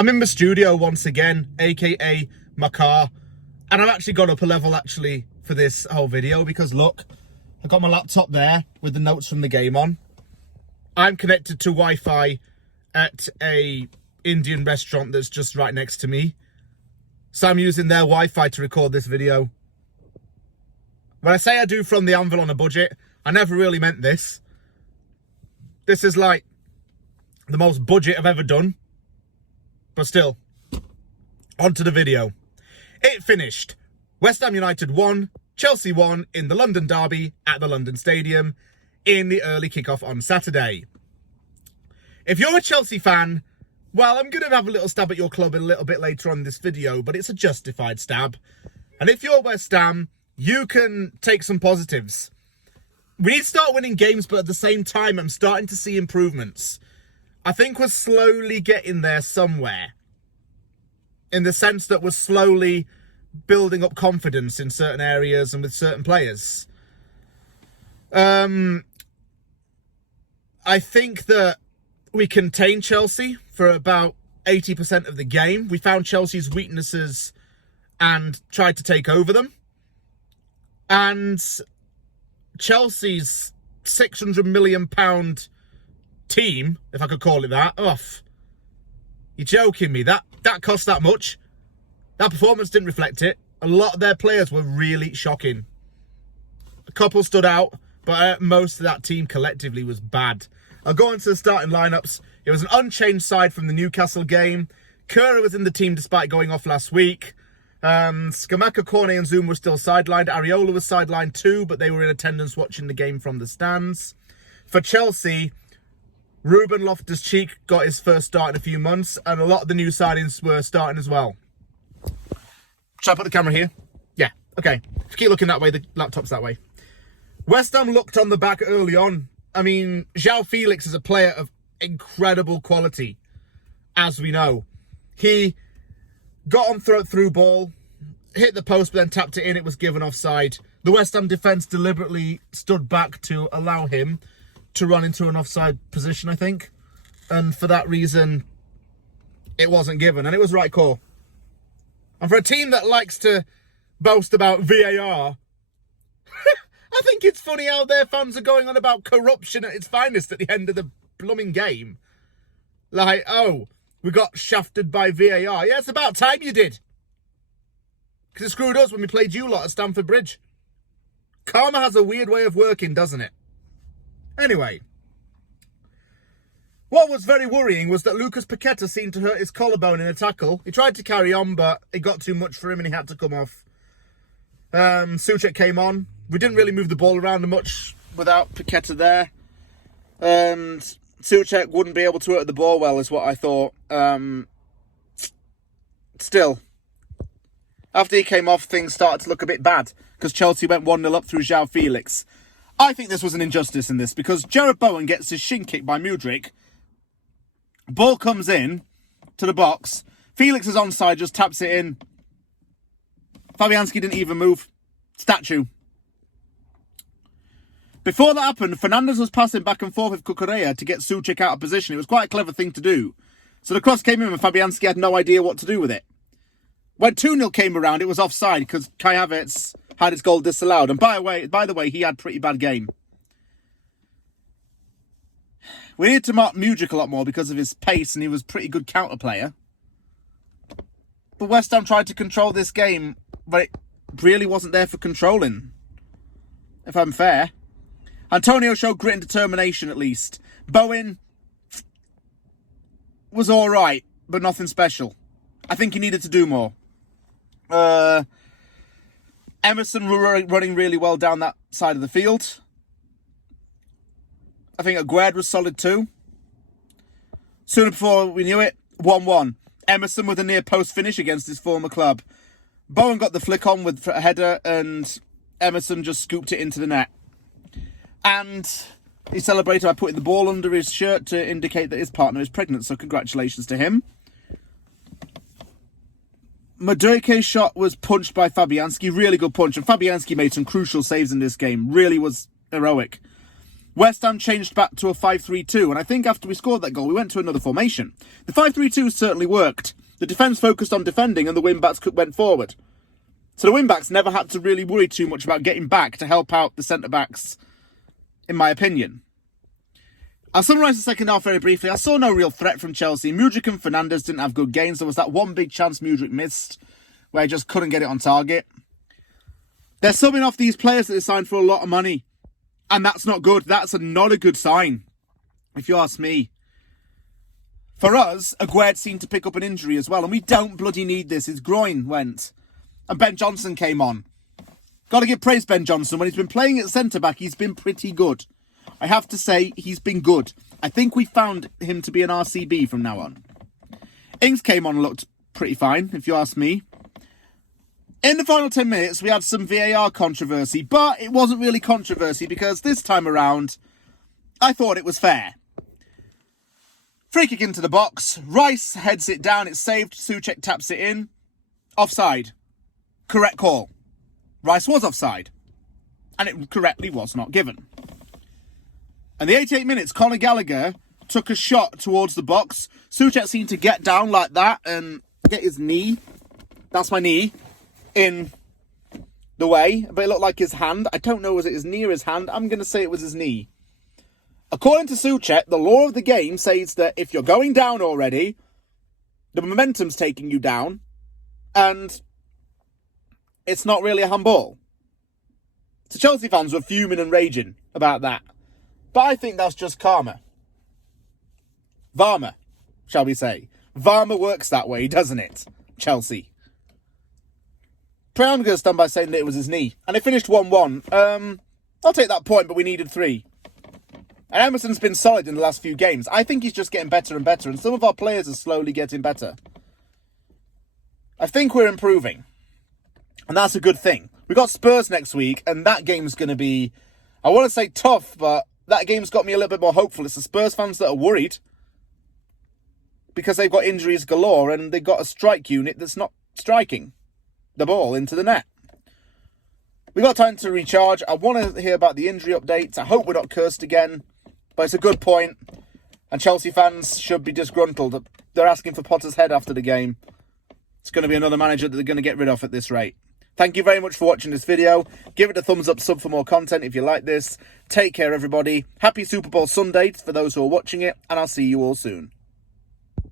I'm in my studio once again, aka my car, and I've actually gone up a level for this whole video because look, I've got my laptop there with the notes from the game on. I'm connected to Wi-Fi at a Indian restaurant that's just right next to me. So I'm using their Wi-Fi to record this video. When I say I do from the anvil on a budget, I never really meant this. This is like the most budget I've ever done. But still, on to the video. It finished. West Ham United won, Chelsea won in the London derby at the London Stadium in the early kickoff on Saturday. If you're a Chelsea fan, well, I'm going to have a little stab at your club a little bit later on in this video, but it's a justified stab. And if you're West Ham, you can take some positives. We need to start winning games, but at the same time, I'm starting to see improvements. I think we're slowly getting there somewhere. In the sense that we're slowly building up confidence in certain areas and with certain players. I think that we contained Chelsea for about 80% of the game. We found Chelsea's weaknesses and tried to take over them. And Chelsea's £600 million team, if I could call it that, you're joking me. That cost that much. That performance didn't reflect it. A lot of their players were really shocking. A couple stood out, but most of that team collectively was bad. I'll go into the starting lineups. It was an unchanged side from the Newcastle game. Kura was in the team despite going off last week. Scamacca, Cornet and Zoom were still sidelined. Areola was sidelined too, but they were in attendance watching the game from the stands. For Chelsea, Ruben Loftus-Cheek got his first start in a few months, and a lot of the new signings were starting as well. Shall I put the camera here? Yeah, okay. If you keep looking that way, the laptop's that way. West Ham looked on the back early on. I mean, João Felix is a player of incredible quality, as we know. He got on through ball, hit the post, but then tapped it in. It was given offside. The West Ham defence deliberately stood back to allow him to run into an offside position, I think. And for that reason, it wasn't given. And it was right call. And for a team that likes to boast about VAR, I think it's funny how their fans are going on about corruption at its finest at the end of the blooming game. Like, oh, we got shafted by VAR. Yeah, it's about time you did. Because it screwed us when we played you lot at Stamford Bridge. Karma has a weird way of working, doesn't it? Anyway, what was very worrying was that Lucas Paqueta seemed to hurt his collarbone in a tackle. He tried to carry on, but it got too much for him and he had to come off. Souček came on. We didn't really move the ball around much without Paqueta there. And Souček wouldn't be able to hurt the ball well, is what I thought. Still, after he came off, things started to look a bit bad because Chelsea went 1-0 up through João Felix. I think this was an injustice in this because Jarrod Bowen gets his shin kicked by Mudryk. Ball comes in to the box. Felix is onside, just taps it in. Fabianski didn't even move. Statue. Before that happened, Fernandes was passing back and forth with Cucurella to get Souček out of position. It was quite a clever thing to do. So the cross came in and Fabianski had no idea what to do with it. When 2-0 came around, it was offside because Kai Havertz had his goal disallowed. And by the way, he had a pretty bad game. We needed to mark Mudryk a lot more because of his pace and he was a pretty good counter player. But West Ham tried to control this game, but it really wasn't there for controlling, if I'm fair. Antonio showed grit and determination at least. Bowen was alright, but nothing special. I think he needed to do more. Emerson were running really well down that side of the field. I think Aguerd was solid too. Soon before we knew it, 1-1. Emerson with a near post finish against his former club. Bowen got the flick on with a header and Emerson just scooped it into the net. And he celebrated by putting the ball under his shirt to indicate that his partner is pregnant. So congratulations to him. Madueke's shot was punched by Fabianski. Really good punch. And Fabianski made some crucial saves in this game. Really was heroic. West Ham changed back to a 5-3-2. And I think after we scored that goal, we went to another formation. The 5-3-2 certainly worked. The defence focused on defending and the wing-backs went forward. So the wing-backs never had to really worry too much about getting back to help out the centre-backs, in my opinion. I'll summarise the second half very briefly. I saw no real threat from Chelsea. Mudryk and Fernandes didn't have good games. There was that one big chance Mudryk missed where he just couldn't get it on target. They're subbing off these players that they signed for a lot of money. And that's not good. That's not a good sign, if you ask me. For us, Aguerd seemed to pick up an injury as well, and we don't bloody need this. His groin went. And Ben Johnson came on. Got to give praise Ben Johnson. When he's been playing at centre-back, he's been pretty good. I have to say, he's been good. I think we found him to be an RCB from now on. Ings came on and looked pretty fine, if you ask me. In the final 10 minutes, we had some VAR controversy, but it wasn't really controversy because this time around, I thought it was fair. Free kick into the box. Rice heads it down. It's saved. Souček taps it in. Offside. Correct call. Rice was offside. And it correctly was not given. And the 88 minutes, Conor Gallagher took a shot towards the box. Souček seemed to get down like that and get his knee. That's my knee. In the way. But it looked like his hand. I don't know, was it his knee or his hand? I'm going to say it was his knee. According to Souček, the law of the game says that if you're going down already, the momentum's taking you down, and it's not really a handball. So Chelsea fans were fuming and raging about that. But I think that's just karma. Varma, shall we say. Varma works that way, doesn't it? Chelsea. I'm going to stand by saying that it was his knee. And it finished 1-1. I'll take that point, but we needed 3. And Emerson's been solid in the last few games. I think he's just getting better and better, and some of our players are slowly getting better. I think we're improving. And that's a good thing. We've got Spurs next week, and that game's going to be, I want to say tough, but that game's got me a little bit more hopeful. It's the Spurs fans that are worried because they've got injuries galore, and they've got a strike unit that's not striking the ball into the net. We've got time to recharge. I want to hear about the injury updates. I hope we're not cursed again. But it's a good point. And Chelsea fans should be disgruntled. They're asking for Potter's head after the game. It's going to be another manager that they're going to get rid of at this rate. Thank you very much for watching this video. Give it a thumbs up, sub for more content if you like this. Take care, everybody. Happy Super Bowl Sunday for those who are watching it. And I'll see you all soon.